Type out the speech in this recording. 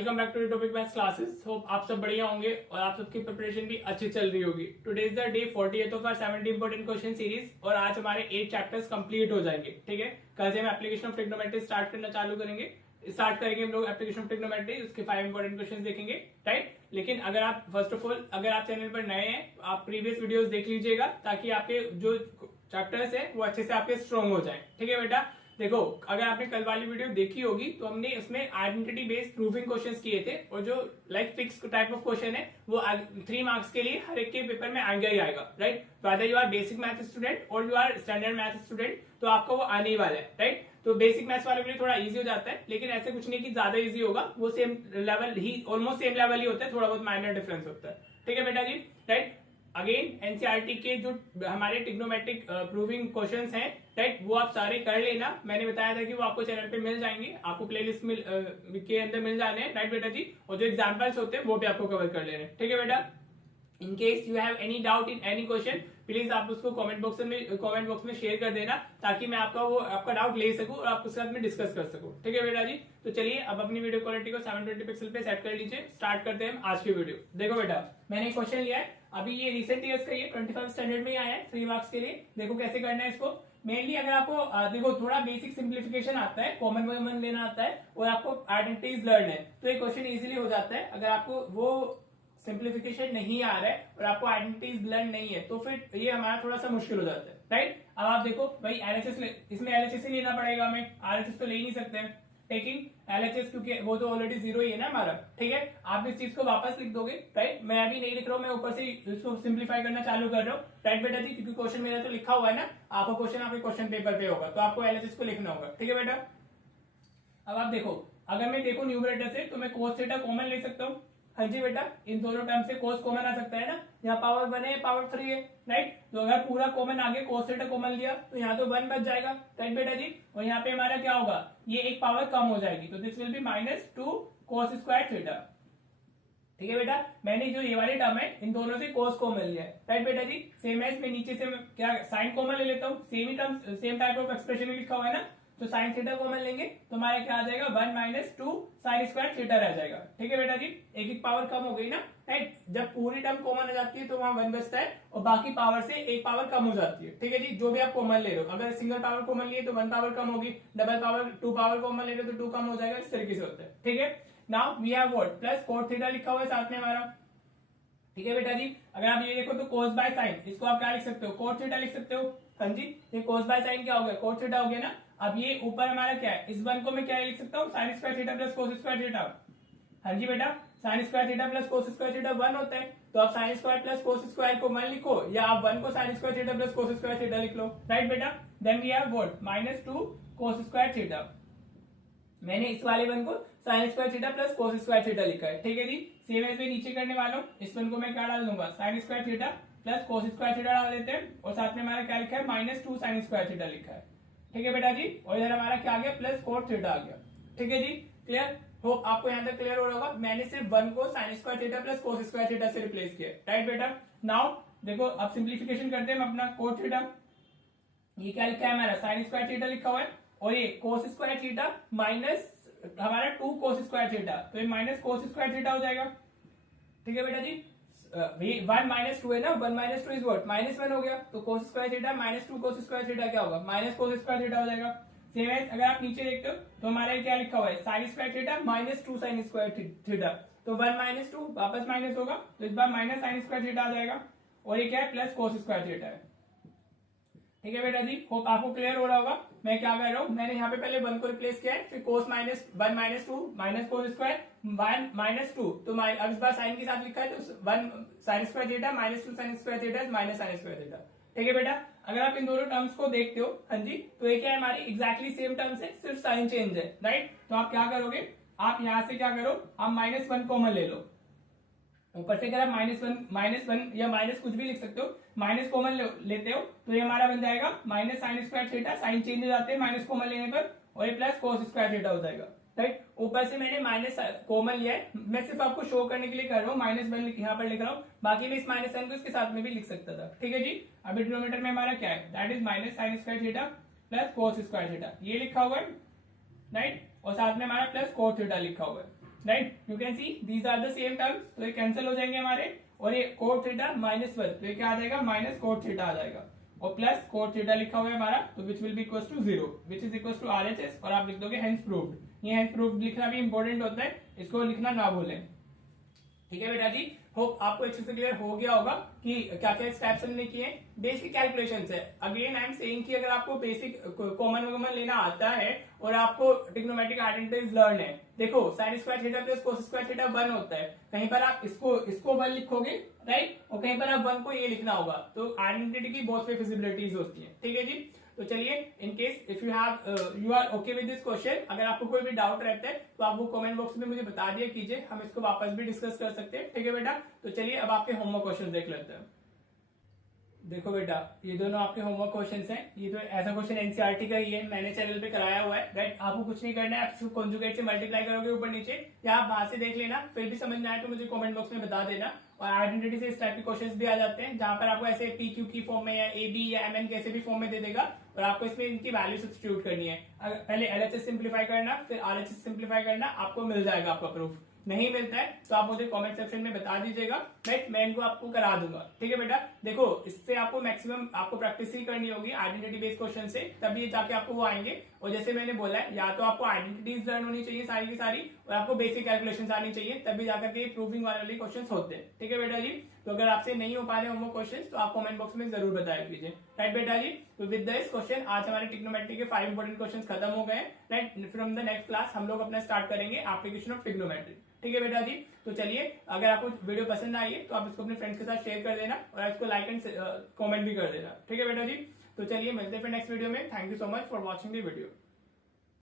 Welcome back to topic maths classes. Hope आप सब बढ़िया होंगे और आप सबकी प्रिपरेशन भी अच्छी चल रही होगी। Today is the day 48 of our 70 important question series और आज हमारे 8 चैप्टर्स कंप्लीट हो जाएंगे। ठीक है, कल से हम एप्लीकेशन ऑफ ट्रिग्नोमेट्री स्टार्ट करना चालू करेंगे। हम लोग एप्लीकेशन ऑफ ट्रिग्नोमेट्री, उसके 5 इंपॉर्टेंट क्वेश्चन देखेंगे। राइट, लेकिन अगर आप फर्स्ट ऑफ ऑल अगर आप चैनल पर नए हैं आप प्रीवियस वीडियोस देख लीजिएगा ताकि आपके जो चैप्टर्स है वो अच्छे से आपके स्ट्रॉन्ग हो जाए। ठीक है बेटा, देखो अगर आपने कल वाली वीडियो देखी होगी तो हमने उसमें आइडेंटिटी बेस्ड प्रूविंग क्वेश्चंस किए थे और जो like fix type of question है वो 3 मार्क्स के लिए हर एक के पेपर में आएगा ही आएगा। Right, whether you are basic math student और you are standard math student तो आपको वो आने ही वाला है। राइट, तो बेसिक मैथ्स वाले के लिए थोड़ा इजी हो जाता है, लेकिन ऐसे कुछ नहीं कि ज्यादा इजी होगा, वो सेम लेवल ही ऑलमोस्ट सेम लेवल ही होता है, थोड़ा बहुत माइनर डिफरेंस होता है। ठीक है बेटा जी। राइट, अगेन एनसीईआरटी के जो हमारे ट्रिग्नोमेट्रिक प्रूविंग क्वेश्चंस हैं, राइट, वो आप सारे कर लेना। मैंने बताया था कि वो आपको चैनल पे मिल जाएंगे, आपको प्लेलिस्ट के अंदर मिल जाने हैं। राइट बेटा जी, और जो एग्जांपल्स होते हैं वो भी आपको कवर कर लेने। ठीक है बेटा, in case you have any doubt in any question please आप उसको कमेंट बॉक्स में शेयर कर देना ताकि मैं आपका डाउट ले सकूं और आपके साथ में डिस्कस कर सकूं। ठीक है बेटा जी, तो चलिए अब अपनी वीडियो क्वालिटी को 720 पिक्सल पे सेट कर लीजिए। स्टार्ट करते हैं आज की वीडियो। देखो बेटा, मैंने एक क्वेश्चन लिया है, अभी ये रिसेंट ईयर्स का, ये 25 स्टैंडर्ड में आया है 3 मार्क्स के लिए। देखो कैसे करना है इसको। मेनली अगर आपको देखो थोड़ा बेसिक सिंप्लीफिकेशन आता है, कॉमन लेना आता है और आपको आइडेंटिटीज लर्न है तो ये क्वेश्चन इजीली हो जाता है। अगर आपको वो सिंप्लीफिकेशन नहीं आ रहा है और आपको आइडेंटिटीज लर्न नहीं है तो फिर ये हमारा थोड़ा सा मुश्किल हो जाता है। राइट, अब आप देखो भाई एलएचएस इसमें एलएचएस ही लेना पड़ेगा, हमें आरएचएस तो ले ही नहीं सकते टेकिंग एलएचएस क्योंकि वो तो ऑलरेडी 0 ही है ना हमारा। ठीक है, आप इस चीज को वापस लिख दोगे। राइट, मैं अभी नहीं लिख रहा हूँ, मैं ऊपर से इसको सिंप्लीफाई करना चालू कर रहा हूँ। राइट बेटा जी, क्योंकि क्वेश्चन मेरा तो लिखा हुआ है ना, आपका क्वेश्चन आपके क्वेश्चन पेपर पे होगा तो आपको एलएचएस को लिखना होगा। ठीक है बेटा, अब आप देखो अगर मैं देखो न्यूमरेटर से तो मैं कोस थीटा कॉमन ले सकता हूँ। हाँ जी बेटा, इन दोनों टर्म से कोस कॉमन आ सकता है ना, यहाँ पावर 1 है पावर 3 है। राइट, तो अगर पूरा कॉमन आगे कोस थीटा कॉमन लिया तो यहाँ तो 1 बच जाएगा। राइट बेटा जी, और यहाँ पे हमारा क्या होगा, ये एक पावर कम हो जाएगी तो this will be -2 cos square theta. ठीक है बेटा, मैंने जो ये वाली टर्म है इन दोनों से कोस कॉमन लिया है। राइट बेटा जी, सेम एज में नीचे से मैं क्या साइन कॉमन ले लेता हूँ, same he term same type of expression लिखा हुआ है ना, तो साइन थीटा कॉमन लेंगे तो हमारा क्या आ जाएगा 1 - 2 साइन स्क्वायर थीटा रह जाएगा। ठीक है बेटा जी, एक पावर कम हो गई ना। राइट, जब पूरी टर्म कॉमन हो जाती है तो वहां 1 बचता है और बाकी पावर से एक पावर कम हो जाती है। ठीक है जी, जो भी आप कॉमन ले लो, अगर सिंगल पावर कॉमन लिए तो 1 पावर कम होगी, डबल पावर 2 पावर कॉमन ले लो तो 2 कम हो जाएगा। इस तरीके से होता है। ठीक है, now we have what plus cos theta लिखा हुआ है साथ में हमारा। ठीक है बेटा जी, अगर आप ये देखो तो cos बाय साइन, इसको आप क्या लिख सकते हो, cos थीटा लिख सकते हो। हाँ जी, ये cos बाय साइन क्या हो गया, cos थीटा हो गया ना। अब ये ऊपर हमारा क्या है, इस 1 को मैं क्या लिख सकता हूँ, sine square theta plus cos square theta. हाँ जी बेटा, sine square theta plus cos square theta 1 होता है तो आप sine square plus cos square को 1 लिखो या आप 1 को sine square theta plus cos square theta लिख लो। राइट बेटा, then we have what -2 cos square theta. मैंने इस वाले 1 को sine square theta plus cos square theta लिखा है। ठीक है जी, सेम ऐसे नीचे करने वाला हूँ, इस 1 को मैं क्या डाल दूंगा, sign square theta plus cos square theta डाल देते हैं और साथ में हमारा क्या लिखा है -2 साइन स्क्वायर थीटा लिखा है। ठीक है बेटा जी, और इधर हमारा क्या आ गया प्लस cos थीटा आ गया। ठीक है जी, क्लियर, होप आपको यहाँ तक क्लियर हो रहा होगा। मैंने सिर्फ 1 को sine square theta plus cos square theta से रिप्लेस किया। राइट बेटा, नाउ देखो अब सिंप्लीफिकेशन करते हैं अपना cos थीटा, ये क्या लिखा है हमारा साइन स्क्वायर थीटा लिखा हुआ है और ये cos स्क्वायर थीटा माइनस हमारा 2 cos स्क्वायर थीटा, तो ये -cos स्क्वायर थीटा हो जाएगा। ठीक है बेटा जी, 1 - 2 है ना, 1 - 2 इज व्हाट -1 हो गया तो cos square theta -2 cos square theta क्या होगा, -cos स्क्वायर थीटा हो जाएगा। सेम एज अगर आप नीचे देखते हो तो हमारे क्या लिखा हुआ है, sign square theta -2 sign square theta, तो 1 - 2 वापस माइनस होगा तो इस बार माइनस साइन स्क्वायर थीटा आ जाएगा और ये क्या है प्लस cos स्क्वायर थीटा है। ठीक है बेटा जी, होप आपको क्लियर हो रहा होगा मैं क्या कर रहा हूँ। मैंने यहाँ पे पहले 1 को रिप्लेस किया है, फिर cos -1 - 2 cos स्क्वायर 1 - 2 तो अब इस बार साइन के साथ लिखा है तो 1 sign square theta -2 sign square theta minus sine square theta. ठीक है बेटा, अगर आप इन दोनों टर्म्स को देखते हो, हाँ जी, तो ये क्या है हमारी एग्जैक्टली सेम टर्म्स है, सिर्फ साइन चेंज है। राइट, तो आप क्या करोगे, आप यहाँ से क्या करो, आप -1 कॉमन ले लो, ऊपर से अगर आप -1 या माइनस कुछ भी लिख सकते हो, माइनस कॉमन लेते हो तो ये हमारा बन जाएगा minus sine square theta, sine change हो जाते हैं माइनस कॉमन लेने पर और ये प्लस cos स्क्वायर थीटा हो जाएगा। राइट, ऊपर से मैंने माइनस कॉमन लिया है, मैं सिर्फ आपको शो करने के लिए कर रहा हूँ, -1 यहाँ पर लिख रहा हूँ, बाकी मैं इस -1 को इसके साथ में भी लिख सकता था। ठीक है जी, अभी डिनोमिनेटर में हमारा क्या है, that is minus sine square theta plus cos square theta, ये लिखा हुआ है। राइट, और साथ में हमारा प्लस cos थीटा लिखा हुआ है। Right. You can see these are the same terms, तो ये कैंसिल हो जाएंगे हमारे, और ये कोट थीटा -1, तो ये क्या आ जाएगा, माइनस कोट थीटा आ जाएगा, और प्लस कोट थीटा लिखा हुआ है हमारा, तो which will be equal to 0 which is equal to RHS, और आप लिख दोगे हेंस प्रूव्ड। ये हेंस प्रूव्ड लिखना भी इंपॉर्टेंट होता है, इसको लिखना ना भूलें। ठीक है बेटा जी, होप आपको अच्छे से क्लियर हो गया होगा कि क्या क्या स्टेप्स हमने किए। बेसिक कैलकुलेशंस है, अगेन आई एम सेइंग कि अगर आपको बेसिक कॉमन लेना आता है और आपको ट्रिग्नोमेट्रिक आइडेंटिटीज लर्न है, देखो sign square theta plus cos square theta 1 होता है, कहीं पर आप इसको 1 लिखोगे, राइट, और कहीं पर आप 1 को ये लिखना होगा, तो आइडेंटिटी की बहुत सी फिजिबिलिटीज होती है। ठीक है जी, तो चलिए, in case if you are okay with this question, अगर आपको कोई भी डाउट रहता है तो आप वो कमेंट बॉक्स में मुझे बता दिया कीजिए, हम इसको वापस भी डिस्कस कर सकते हैं। ठीक है बेटा, तो चलिए अब आपके होमवर्क क्वेश्चन देख लेते हैं। देखो बेटा, ये दोनों आपके होमवर्क क्वेश्चंस हैं, ये तो ऐसा क्वेश्चन एनसीईआरटी का ही है, मैंने चैनल पे कराया हुआ है, राइट। आपको कुछ नहीं करना है, आप सिर्फ कॉन्जुगेट से मल्टीप्लाई करोगे ऊपर नीचे, या आप वहां से देख लेना, फिर भी समझ में आए तो मुझे कमेंट बॉक्स में बता देना। और आइडेंटिटी से इस टाइप के क्वेश्चंस भी आ जाते हैं, जहां पर आपको ऐसे PQ की फॉर्म में या AB या MN कैसे भी फॉर्म में दे देगा, और आपको इसमें इनकी वैल्यू सब्स्टिट्यूट करनी है। पहले LHS सिंप्लीफाई करना, फिर RHS सिंप्लीफाई करना, आपको मिल जाएगा आपका प्रूफ। नहीं मिलता है तो आप मुझे कमेंट सेक्शन में बता दीजिएगा, राइट, मैं इनको आपको करा दूंगा। ठीक है बेटा, देखो इससे आपको मैक्सिमम आपको प्रैक्टिस ही करनी होगी आइडेंटिटी बेस्ड क्वेश्चन से, तभी जाके आपको वो आएंगे। और जैसे मैंने बोला है, या तो आपको आइडेंटिटीज लर्न होनी चाहिए सारी की सारी, और आपको बेसिक कैलकुलेशंस आनी चाहिए, तभी जाकर के प्रूविंग वाले क्वेश्चंस होते हैं। ठीक है बेटा जी, तो अगर आपसे नहीं हो पा रहे होमवर्क क्वेश्चंस तो आप कमेंट बॉक्स में जरूर बताया कीजिए, राइट बेटा जी। तो विद दिस क्वेश्चन आज हमारे ट्रिग्नोमेट्री के 5 इंपॉर्टेंट क्वेश्चंस खत्म हो गए, right. From the next class हम लोग अपना स्टार्ट करेंगे एप्लीकेशन ऑफ ट्रिग्नोमेट्री। ठीक है बेटा जी, तो चलिए, अगर आपको वीडियो पसंद आई है तो आप इसको अपने फ्रेंड्स के साथ शेयर कर देना, और इसको लाइक एंड कमेंट भी कर देना। ठीक है बेटा जी, तो चलिए मिलते हैं फिर नेक्स्ट वीडियो में। Thank you so much for watching the video.